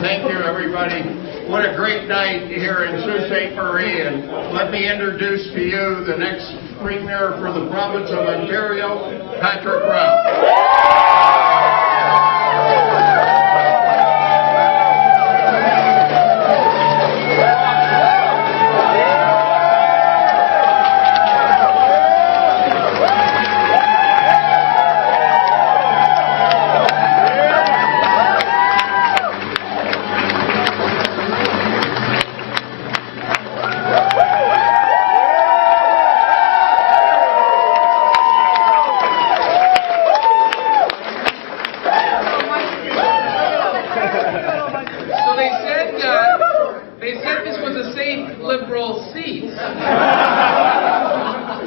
Thank you, everybody. What a great night here in Sault Ste. And let me introduce to you the next Premier for the province of Ontario, Patrick Brown.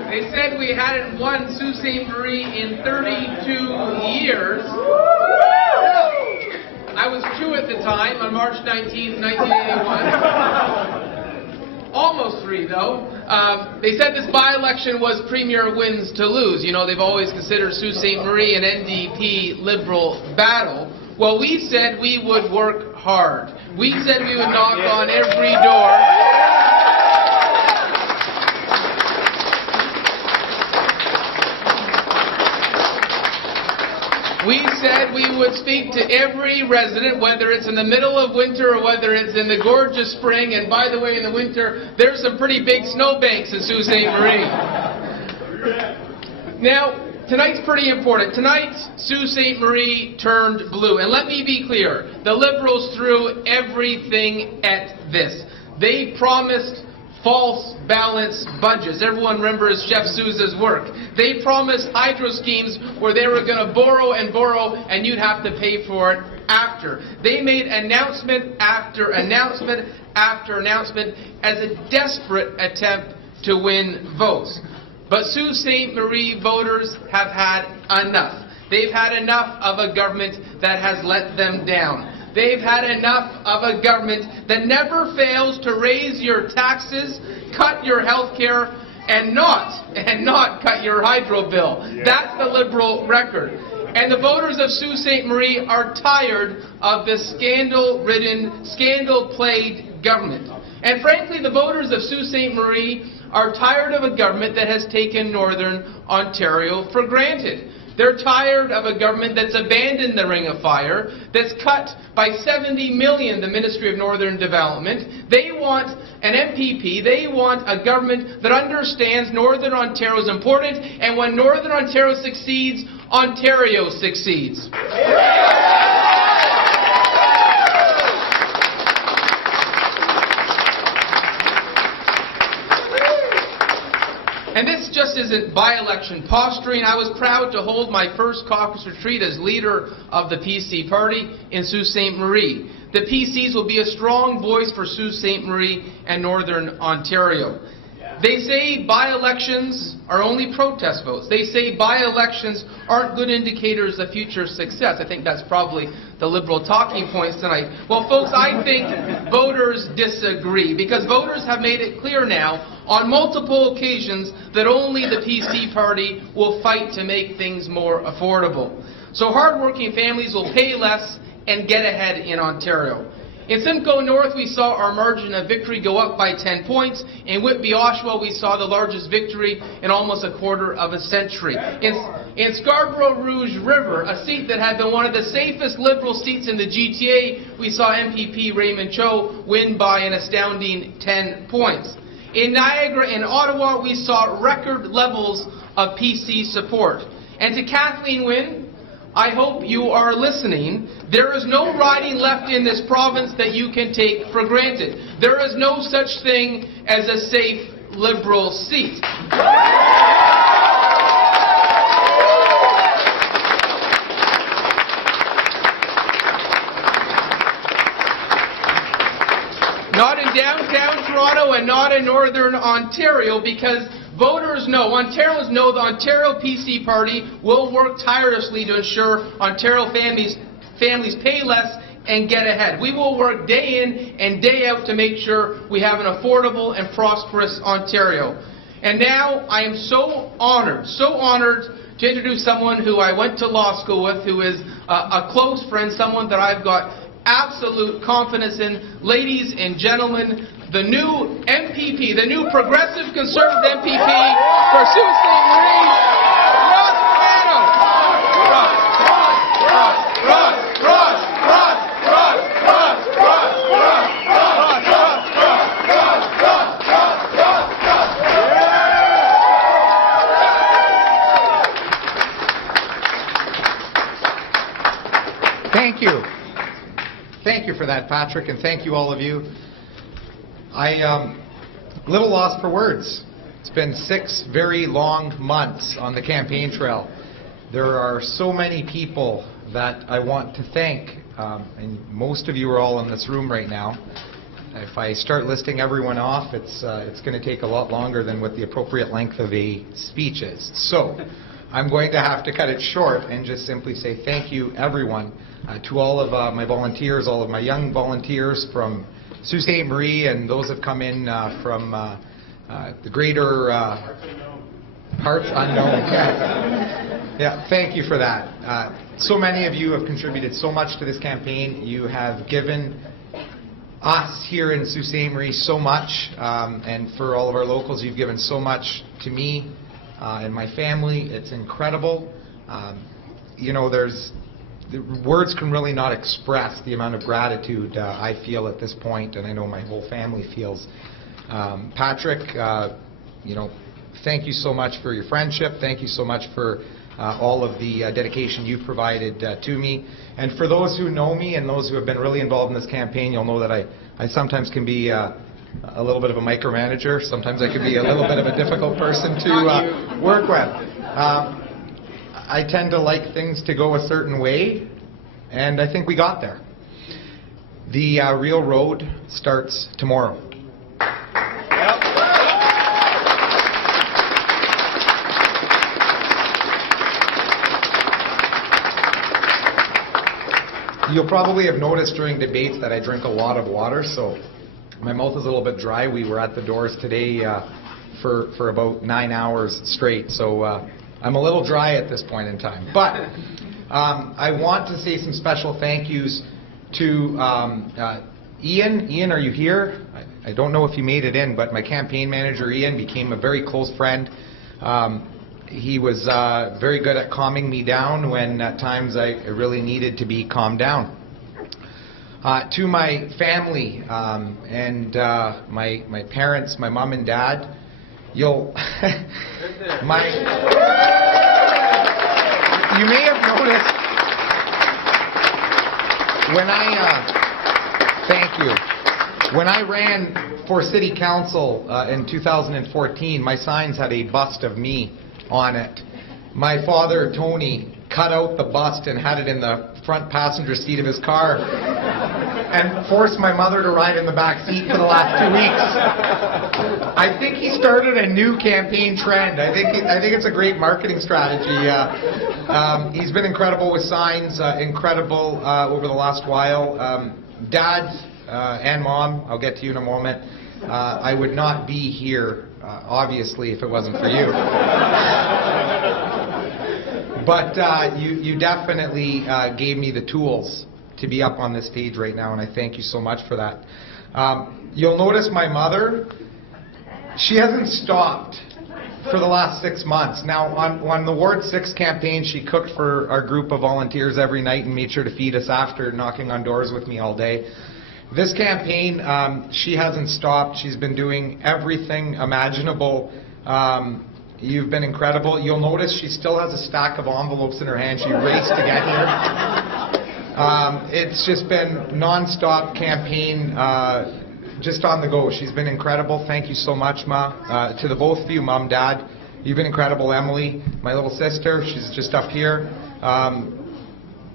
They said we hadn't won Sault Ste. Marie in 32 years. I was 2 at the time, on March 19th, 1981. Almost 3, though. They said this by-election was Premier wins to lose. You know, they've always considered Sault Ste. Marie an NDP Liberal battle. Well, we said we would work hard. We said we would knock on every door. We said we would speak to every resident, whether it's in the middle of winter or whether it's in the gorgeous spring. And by the way, in the winter, there's some pretty big snowbanks in Sault Ste. Marie. Now, tonight's pretty important. Tonight, Sault Ste. Marie turned blue. And let me be clear, the Liberals threw everything at this. They promised false balanced budgets. Everyone remembers Jeff Sousa's work. They promised hydro schemes where they were going to borrow and borrow and you'd have to pay for it after. They made announcement after announcement after announcement as a desperate attempt to win votes. But Sault Ste. Marie voters have had enough. They've had enough of a government that has let them down. They've had enough of a government that never fails to raise your taxes, cut your health care, and not cut your hydro bill. Yeah. That's the Liberal record. And the voters of Sault Ste. Marie are tired of this scandal-ridden, scandal-plagued government. And frankly, the voters of Sault Ste. Marie are tired of a government that has taken Northern Ontario for granted. They're tired of a government that's abandoned the Ring of Fire, that's cut by $70 million the Ministry of Northern Development. They want an MPP, they want a government that understands Northern Ontario is important, and when Northern Ontario succeeds, Ontario succeeds. And this just isn't by-election posturing. I was proud to hold my first caucus retreat as leader of the PC party in Sault Ste. Marie. The PCs will be a strong voice for Sault Ste. Marie and Northern Ontario. They say by-elections are only protest votes. They say by-elections aren't good indicators of future success. I think that's probably the Liberal talking points tonight. Well, folks, I think voters disagree, because voters have made it clear now on multiple occasions that only the PC party will fight to make things more affordable. So hard-working families will pay less and get ahead in Ontario. In Simcoe North, we saw our margin of victory go up by 10 points. In Whitby-Oshawa, we saw the largest victory in almost a quarter of a century. In Scarborough Rouge River, a seat that had been one of the safest Liberal seats in the GTA, we saw MPP Raymond Cho win by an astounding 10 points. In Niagara and Ottawa, we saw record levels of PC support. And to Kathleen Wynne, I hope you are listening. There is no riding left in this province that you can take for granted. There is no such thing as a safe Liberal seat. Not in downtown Toronto and not in Northern Ontario, because voters know, Ontarians know the Ontario PC Party will work tirelessly to ensure Ontario families pay less and get ahead. We will work day in and day out to make sure we have an affordable and prosperous Ontario. And now I am so honored to introduce someone who I went to law school with, who is a close friend, someone that I've got absolute confidence in. Ladies and gentlemen, the new MPP, the new Progressive Conservative MPP for Sault Ste. Marie, Romano. Thank you. Thank you for that, Patrick, and thank you all of you. I little lost for words. It's been 6 very long months on the campaign trail. There are so many people that I want to thank, and most of you are all in this room right now. If I start listing everyone off, it's going to take a lot longer than what the appropriate length of a speech is. So I'm going to have to cut it short and just simply say thank you, everyone, to all of my volunteers, all of my young volunteers from Sault Ste. Marie, and those that come in from the greater parts unknown. Yeah, thank you for that. So many of you have contributed so much to this campaign. You have given us here in Sault Ste. Marie so much, and for all of our locals, you've given so much to me and my family. It's incredible. The words can really not express the amount of gratitude I feel at this point, and I know my whole family feels. Patrick, thank you so much for your friendship. Thank you so much for all of the dedication you've provided to me. And for those who know me and those who have been really involved in this campaign, you'll know that I sometimes can be a little bit of a micromanager. Sometimes I can be a little bit of a difficult person to work with. I tend to like things to go a certain way, and I think we got there. The real road starts tomorrow. You'll probably have noticed during debates that I drink a lot of water, so my mouth is a little bit dry. We were at the doors today for about 9 hours straight, so I'm a little dry at this point in time. But I want to say some special thank yous to Ian. Ian, are you here? I don't know if you made it in, but my campaign manager, Ian, became a very close friend. He was very good at calming me down when at times I really needed to be calmed down. To my family and my parents, my mom and dad, you may have noticed when I ran for city council in 2014, my signs had a bust of me on it. My father, Tony, cut out the bust and had it in the front passenger seat of his car and forced my mother to ride in the back seat for the last 2 weeks. I think he started a new campaign trend. I think it's a great marketing strategy. He's been incredible with signs, incredible over the last while. Dad and Mom, I'll get to you in a moment. I would not be here, obviously, if it wasn't for you. But you definitely gave me the tools to be up on this stage right now, and I thank you so much for that. You'll notice my mother, she hasn't stopped for the last 6 months. Now, on the Ward 6 campaign, she cooked for our group of volunteers every night and made sure to feed us after, knocking on doors with me all day. This campaign, she hasn't stopped. She's been doing everything imaginable. You've been incredible. You'll notice she still has a stack of envelopes in her hand. She raced to get here. It's just been non-stop campaign, just on the go. She's been incredible. Thank you so much, Ma. To the both of you, Mom, Dad, you've been incredible. Emily, my little sister, she's just up here.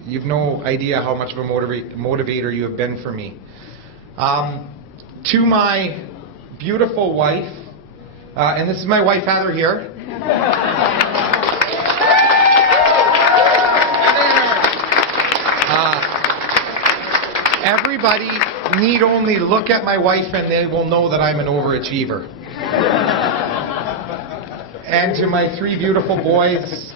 You've no idea how much of a motivator you have been for me. To my beautiful wife, And this is my wife, Heather, here. Everybody need only look at my wife and they will know that I'm an overachiever. And to my 3 beautiful boys,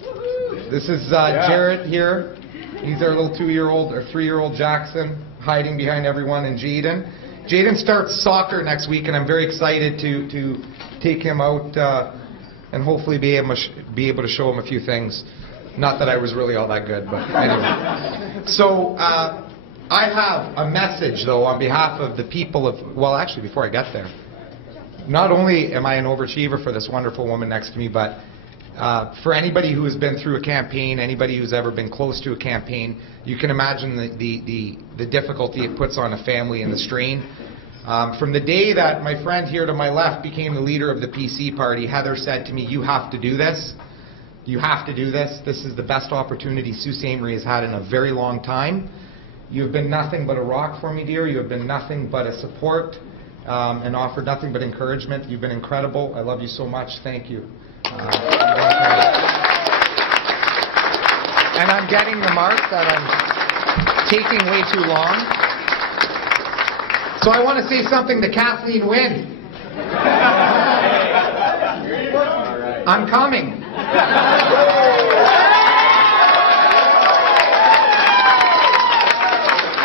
this is Jarrett here. He's our little 2-year-old, or 3-year-old Jackson, hiding behind everyone, and Jaden. Jaden starts soccer next week, and I'm very excited to take him out and hopefully be able to show him a few things. Not that I was really all that good, but anyway. So I have a message, though, on behalf of the people of, well, actually, before I get there. Not only am I an overachiever for this wonderful woman next to me, but for anybody who has been through a campaign, anybody who's ever been close to a campaign, you can imagine the difficulty it puts on a family and the strain. From the day that my friend here to my left became the leader of the PC party, Heather said to me, "You have to do this. You have to do this. This is the best opportunity Sault Ste. Marie has had in a very long time. You have been nothing but a rock for me, dear. You have been nothing but a support and offered nothing but encouragement. You've been incredible. I love you so much. Thank you." And I'm getting the mark that I'm taking way too long. So I want to say something to Kathleen Wynne. I'm coming.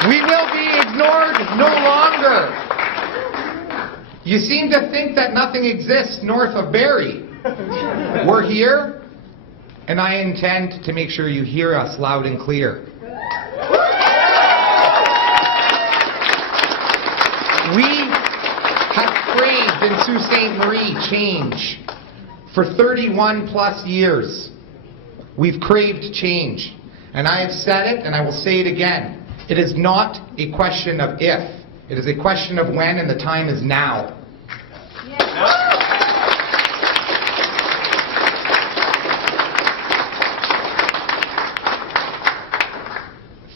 We will be ignored no longer. You seem to think that nothing exists north of Barrie. We're here, and I intend to make sure you hear us loud and clear. We have craved in Sault Ste. Marie change. For 31 plus years, we've craved change. And I have said it, and I will say it again. It is not a question of if. It is a question of when, and the time is now.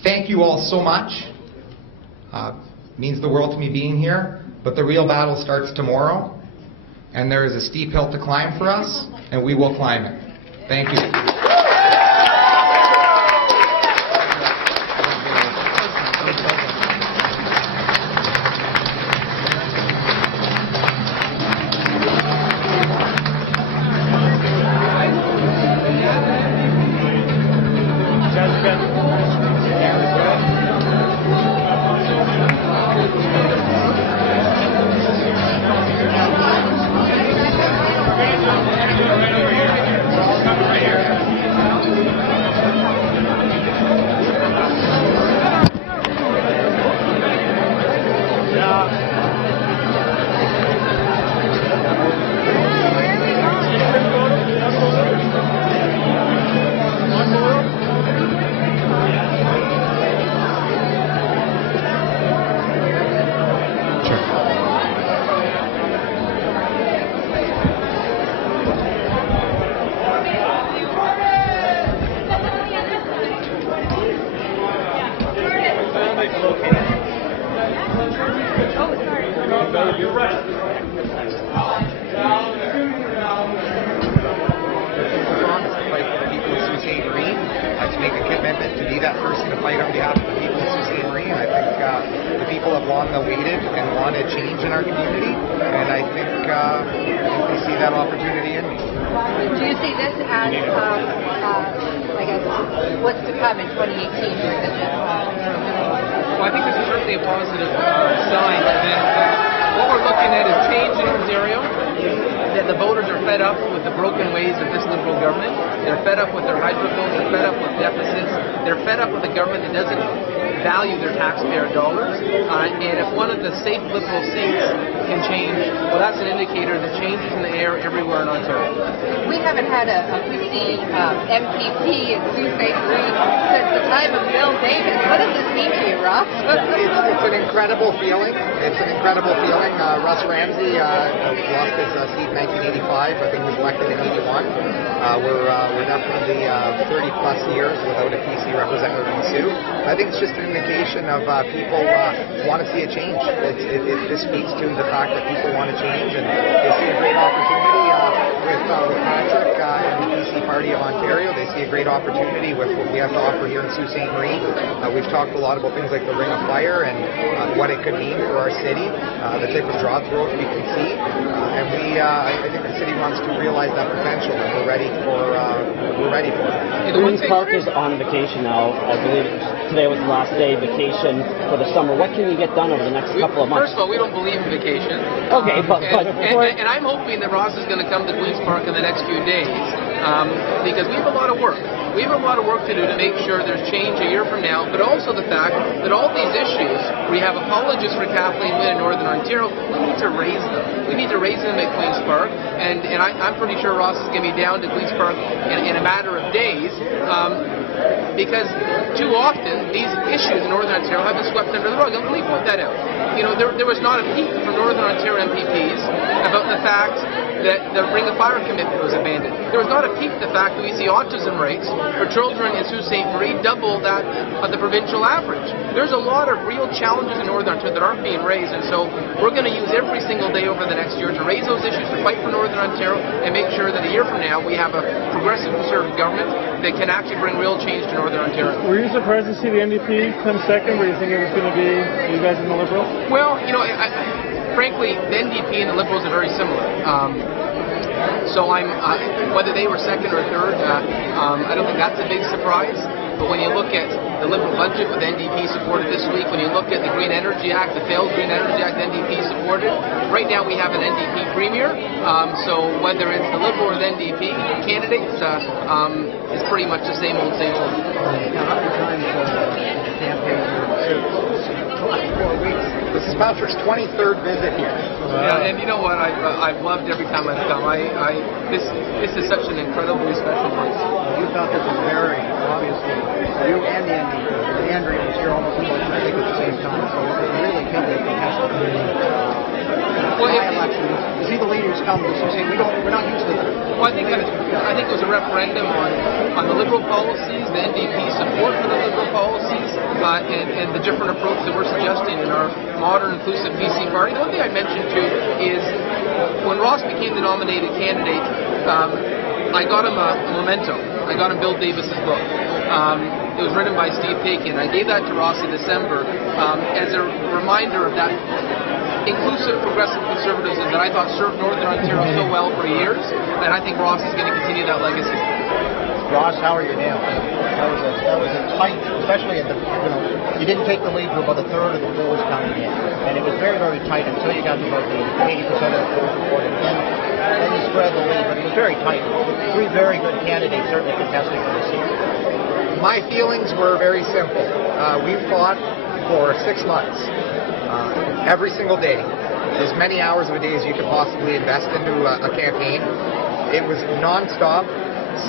Thank you all so much. Means the world to me being here, but the real battle starts tomorrow, and there is a steep hill to climb for us, and we will climb it. Thank you. To make a commitment to be that person to fight on behalf of the people of Sault Ste. Marie, and I think the people have long awaited and wanted change in our community, and I think they see that opportunity in me. Do you see this as, I guess, what's to come in 2018 during the general? Well, I think this is certainly a positive sign that what we're looking at is change in Ontario, that the voters are fed up with the broken ways of this Liberal government. They're fed up with their hydro bills. They're fed up with deficits. They're fed up with a government that doesn't value their taxpayer dollars. And if one of the safe Liberal seats can change, well, that's an indicator that change is in the air everywhere in Ontario. We haven't had a PC MPP in Sault Ste. Marie since the time of Bill Davis. What does this mean to you, Russ? It's an incredible feeling. It's an incredible feeling. Russ Ramsey lost his seat in 1985. I think he was elected in 81. We're definitely 30 plus years without a PC representative in Sault. I think it's just an indication of people want to see a change. This speaks to the fact that people want to change, and they see a great opportunity. with Patrick and the PC Party of Ontario. They see a great opportunity with what we have to offer here in Sault Ste. Marie. We've talked a lot about things like the Ring of Fire and what it could mean for our city, the type of job growth we can see, and I think the city wants to realize that potential, and we're ready for it. Queen's Park is on vacation now. I believe today was the last day vacation for the summer. What can you get done over the next couple of months? First of all, we don't believe in vacation. Okay, and I'm hoping that Ross is going to come to Queen's Park in the next few days because we have a lot of work. We have a lot of work to do to make sure there's change a year from now, but also the fact that all these issues, we have apologists for Kathleen Wynne in Northern Ontario, we need to raise them. We need to raise them at Queen's Park, and I'm pretty sure Ross is going to be down to Queen's Park in a matter of days, because too often these issues in Northern Ontario have been swept under the rug. And let me point that out. You know, there was not a peep from Northern Ontario MPPs about the fact that the Ring of Fire commitment was abandoned. There was not a peep the fact that we see autism rates for children in Sault Ste. Marie double that of the provincial average. There's a lot of real challenges in Northern Ontario that aren't being raised, and so we're going to use every single day over the next year to raise those issues, to fight for Northern Ontario, and make sure that a year from now we have a progressive Conservative government that can actually bring real change to Northern Ontario. Were you surprised to see the NDP come second? Were you thinking it was going to be you guys and the Liberals? Well, you know, frankly, the NDP and the Liberals are very similar. So whether they were second or third, I don't think that's a big surprise. But when you look at the Liberal budget with NDP supported this week, when you look at the Green Energy Act, the failed Green Energy Act NDP supported, right now we have an NDP premier. So whether it's the Liberal or the NDP candidates, it's pretty much the same old, same old. This is Patrick's 23rd visit here. Yeah, and you know what? I've loved every time I've come. This is such an incredibly special place. You thought this was very obviously you and the NDP. Andrea was here almost about I think at the same time, so it was really heavily contested. By-election. To see the leaders come to say we're not used to this. Well, I think it was a referendum on the Liberal policies, the NDP support for the Liberal policies, and the different approach that we're suggesting in our modern, inclusive PC party. The one thing I mentioned too is when Ross became the nominated candidate, I got him a memento. I got him Bill Davis's book. It was written by Steve Paikin. I gave that to Ross in December as a reminder of that inclusive progressive conservatism that I thought served Northern Ontario so well for years, and I think Ross is going to continue that legacy. Ross, how are you now? That was a tight, especially at the you didn't take the lead for about a third of the polls coming in, and it was very, very tight until you got to about the 80% of the polls reported. Then you spread the lead, but it was very tight. Three very good candidates certainly contesting for the seat. My feelings were very simple. We fought for 6 months. Every single day, as many hours of a day as you could possibly invest into a campaign. It was non-stop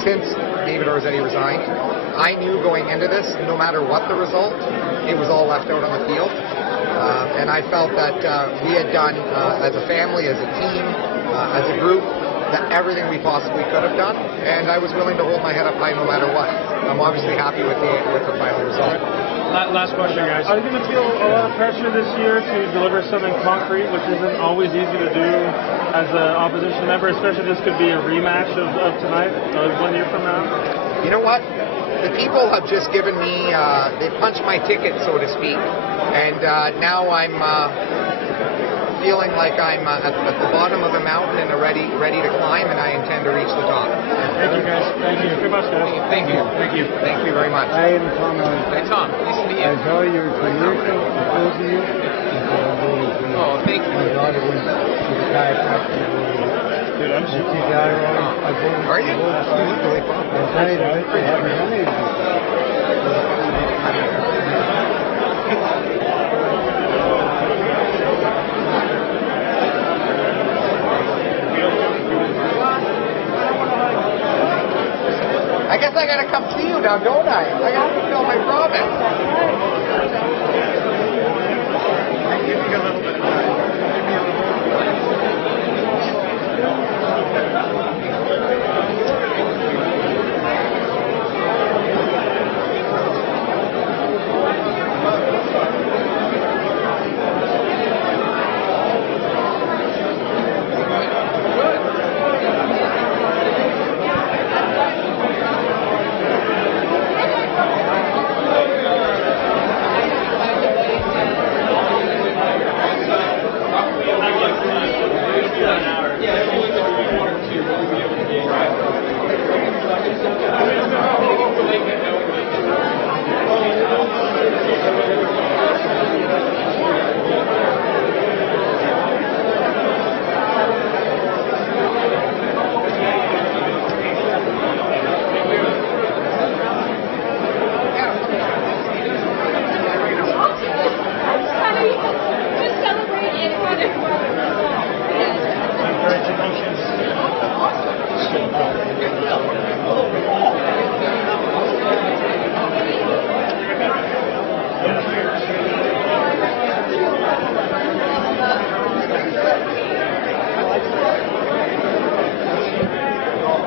since David Orzetti resigned. I knew going into this, no matter what the result, it was all left out on the field. And I felt that we had done, as a family, as a team, as a group, everything we possibly could have done. And I was willing to hold my head up high no matter what. I'm obviously happy with the final result. Last question, guys. Are you going to feel a lot of pressure this year to deliver something concrete, which isn't always easy to do as an opposition member, especially this could be a rematch of tonight, 1 year from now? You know what? The people have just given me, they punched my ticket, so to speak. And now I'm feeling like I'm at the bottom of the mountain and ready to climb, and I intend to reach the top. Thank you, guys. Thank you very much, guys. Thank you. Thank you. Thank you very much. I am Tom. Hey, Tom. Nice to meet you. I saw your commercial opposing you. Oh, thank you. My daughter went to the chiropractor. Dude, I'm She got her on. Are you? Really fun. I tell you, I haven't done anything. I guess I gotta come see you now, don't I? I gotta fulfill my promise.